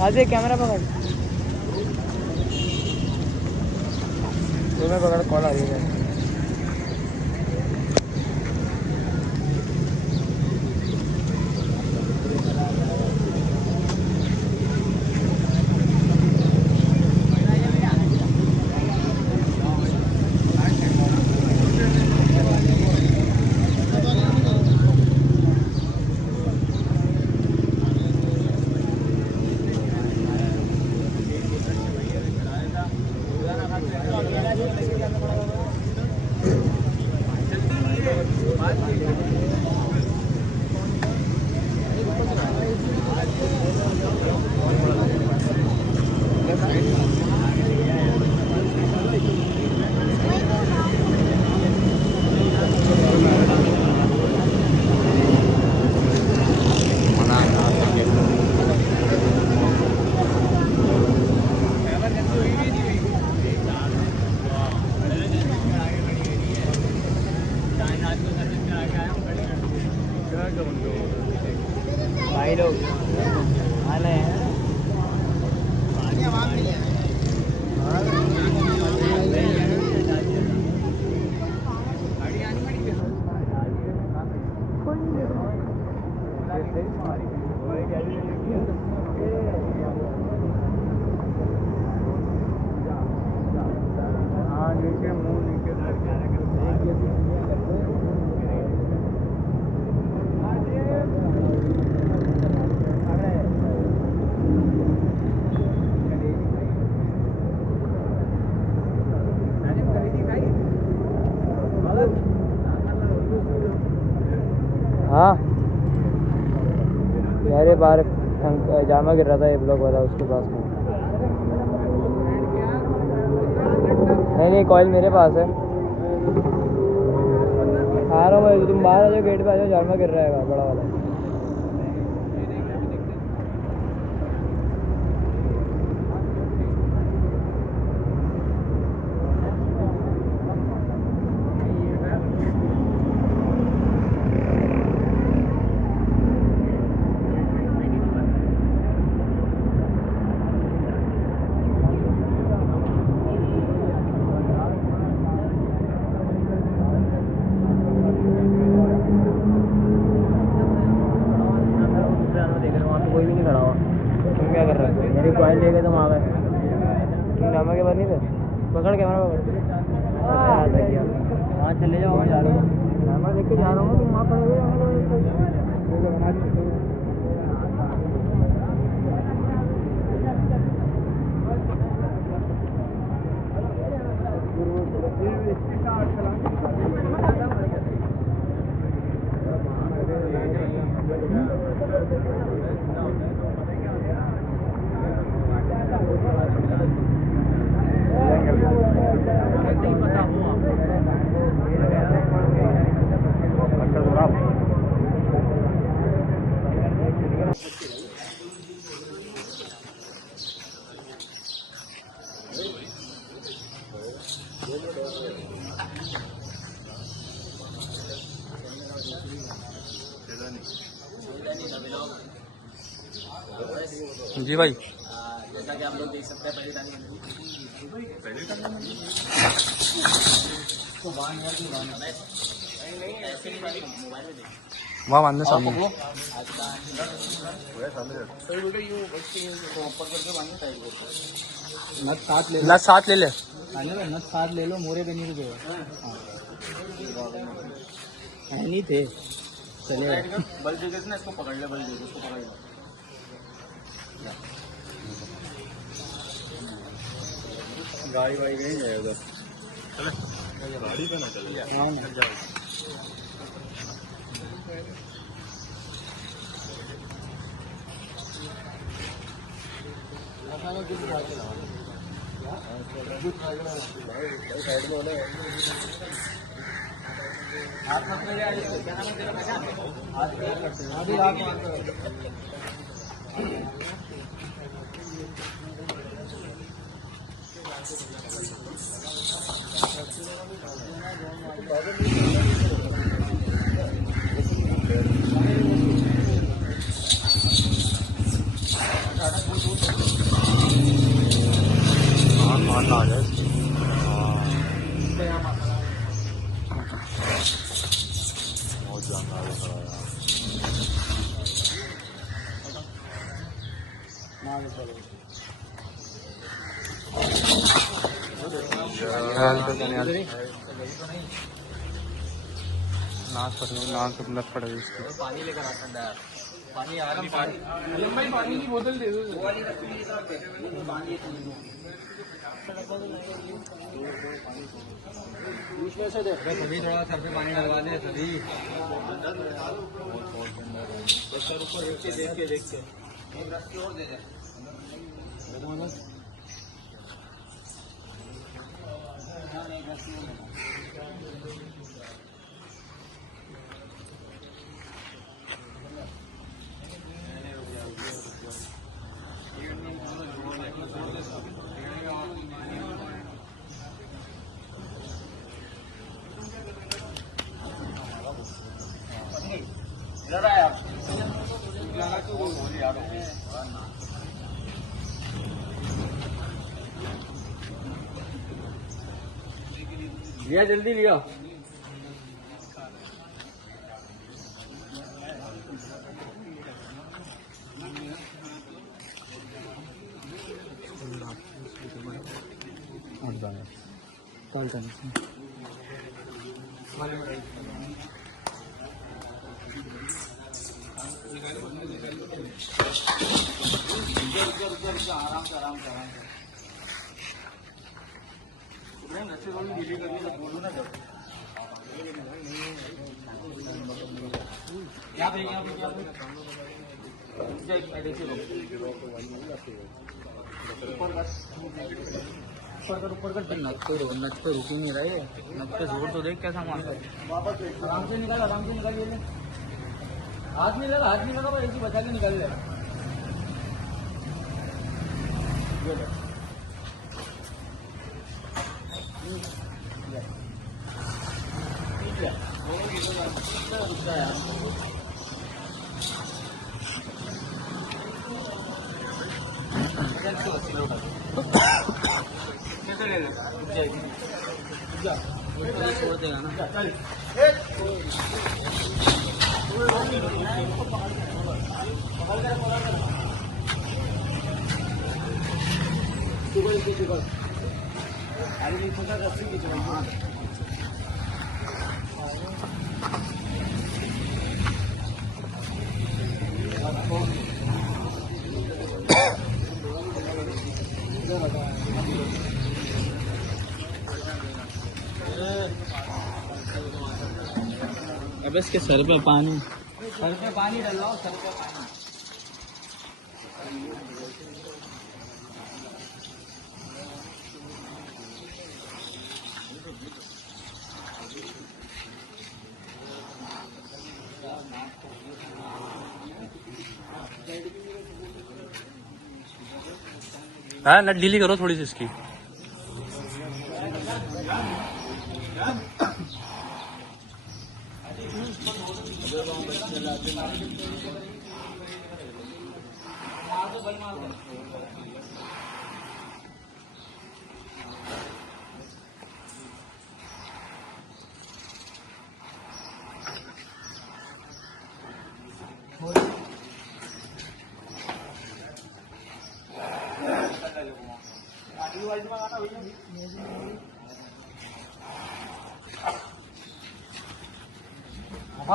आज कैमरा पकड़, तुम्हें पकड़, कॉल आ रही है। भाई लोग आने हैं। हाँ नीचे मुँह नीचे हाँ यार, बाहर जामा गिर रहा था ये ब्लॉक वाला, उसके पास में। नहीं कॉइल मेरे पास है। आ रहा हूँ मैं, तुम बाहर आ जाओ, गेट पे आ जाओ, जामा गिर रहा है बड़ा वाला। कोई भी नहीं खड़ा हुआ। तुम क्या कर रहे हो? मेरी कॉइल ले गए तुम आ गए। तुम जामा के बाद नहीं थे? पकड़ कैमरा पकड़। हाँ चले जाओ, जा रहा हूँ, कैमरा देख के जा रहा हूँ। तुम वहाँ खड़े हुए जी भाई। जैसा कि आप लोग देख सकते हैं, पहली टांग वहाँ बांधने सामने। नट साथ ले ले, नट साथ ले लो, मोरे पे नहीं रुके नहीं थे। चले बल जगह से ना इसको पकड़ ले, बल जगह इसको पकड़ ले। गाड़ी वाड़ी गई है उधर, चले गाड़ी पे ना चले जाओ। हाथ मत ले यार, क्या नाम है तेरा? पहचान हाथ अभी आप सामान ना आ जाए। बहुत जानदार है खड़ा यार। नाक पर लग पड़ेगी इसकी। पानी लेकर आता है यार, पानी आ रहा है। पानी की बोतल दे दो। इसमें से दे सभी, थोड़ा सर पे पानी डलवा दे सभी। सर ऊपर देख के एक रस्सी और दे दे। लिया जल्दी लिया। आराम से आराम से नच पे रुक ही नहीं रहे। नच पे जोर तो देख कैसा मार रहा है। आराम से निकाल, आराम से निकाल। ये हाथ नहीं लगा, हाथ नहीं लगा, बस ऐसी बचा के निकाल ले। छोड़ देगा ना। अब इसके सर पे पानी डलवाओ, सर पे पानी। हाँ नट ढीली करो थोड़ी सी इसकी।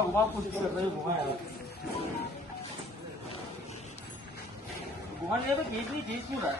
घुमा कुछ घुमा नहीं तो खींच नहीं रहा है।